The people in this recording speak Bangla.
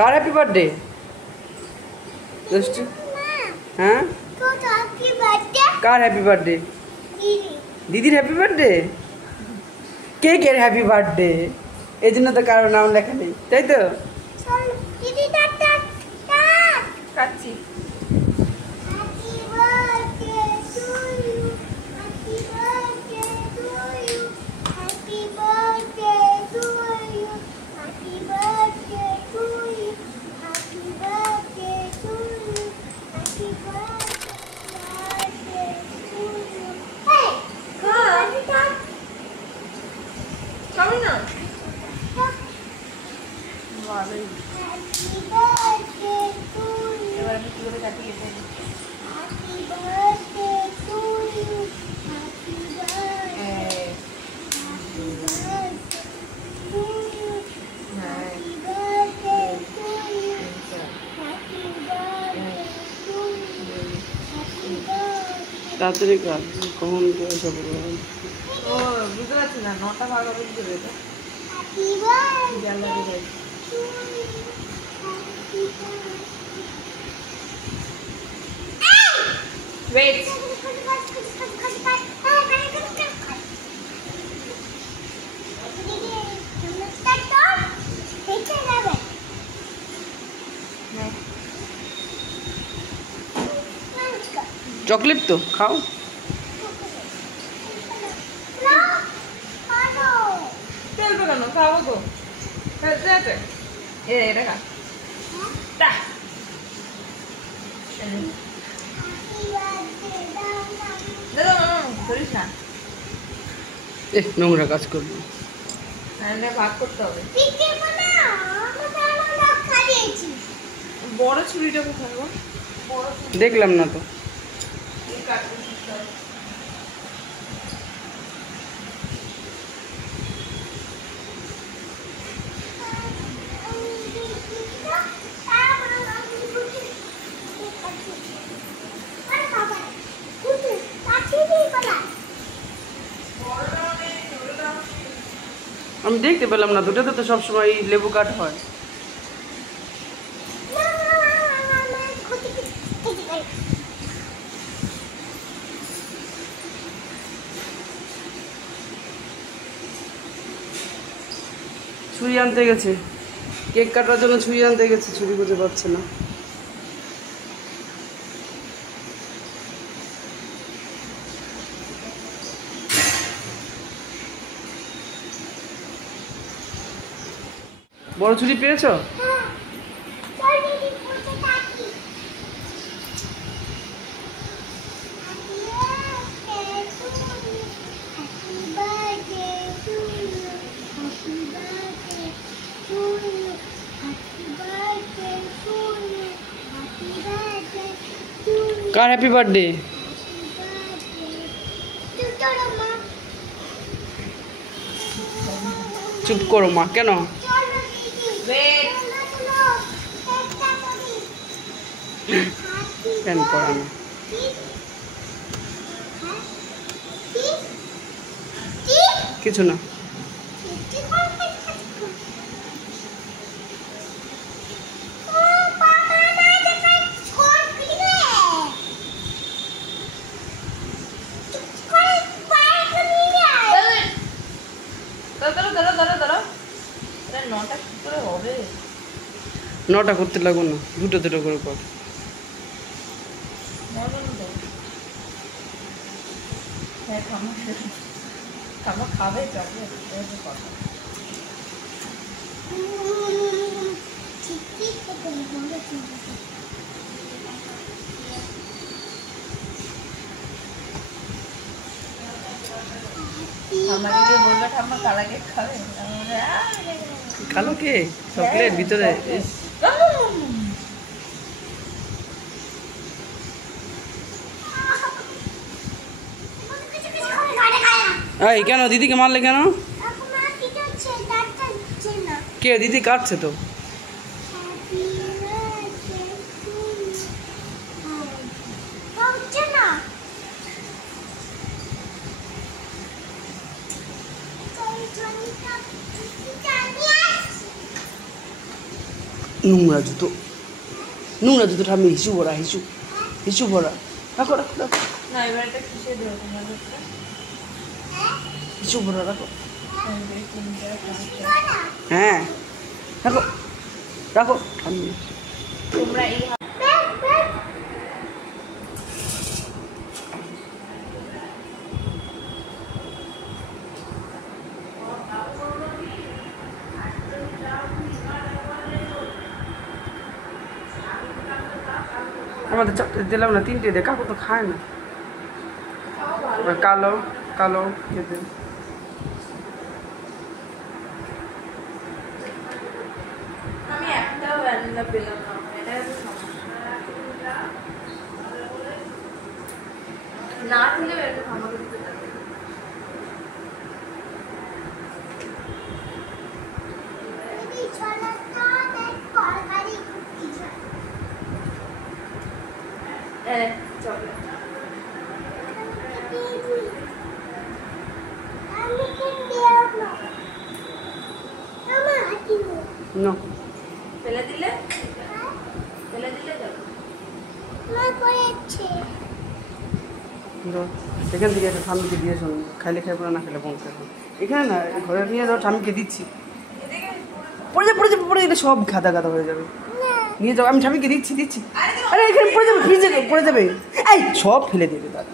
कार हैप्पी बर्थडे हाँ कार हैप्पी बर्थडे दीदी हैप्पी बर्थडे केकेर हैप्पी बर्थडे এই জন্য তো কারো নাম লেখা নেই তাই তো কাচ্ছি তাড়াতাড়ি কাজ কখন সব ও বুঝতে পারছি না 9টা বাজে বুঝতে পেরেছো Wait. चॉकलेट तो खाओ तेल पकानो खाओ तो जाते ये देखा ता দাদা করিস না এ নোংরা কাজ করবি না ভাগ করতে হবে বড় ছুরিটা কোথায় গো দেখলাম না তো আমি দেখতে পেলাম না দুটোতে তো সবসময় লেবু কাট হয় ছুরি আনতে গেছে কেক কাটার জন্য ছুরি আনতে গেছে ছুরি খুঁজে পাচ্ছে না বড় ছুরি পেয়েছো कार हैप्पी बर्थडे चुप करो माँ क्या ফ্যান পড়ানো কিছু না নটা করতে লাগো না দুটো দুটো করে কর খাবে আমাকে বলবে ঠাম্মা কালা কেক খাবে কালো কে চকলেট ভিতরে এই কেন দিদিকে মারলে কেন কে দিদি কাটছে তো নোংরা জুতো ঠাম্মি হিসু ভরা হিসু ভরা রাখো রাখো রাখো না এবার এটা কিসে দেবো তোমার কাছে? হিসু ভরা রাখো 1 2 3 4 5 হ্যাঁ রাখো রাখো ঠাম্মি তোমরা এই আমাদের চারটে দিলাম না, 3টে দে, কাকু তো খায় না। কালো কালো খেতে আমি একটাও ভ্যানিলা পেলাম না, এটা হচ্ছে সমস্যা। না দিলে এটা আমাকে দিতে হবে। চকলেট না ফেলে দিলে যাবে। এখান থেকে একটা ঠাম্মিকে দিয়ে শোন, খাইলে খাইবো না খেলে বন্ধ করবো। এখানে না, ঘরে নিয়ে যাও, ঠাম্মিকে দিচ্ছি। পড়ে গেলে সব গাদা গাদা হয়ে যাবে। নিয়ে যাও, আমি ঠাম্মিকে দিচ্ছি। আরে এখানে পড়ে যাবে, ফ্রিজে পড়ে যাবে। এই সব ফেলে দেবে দাদা।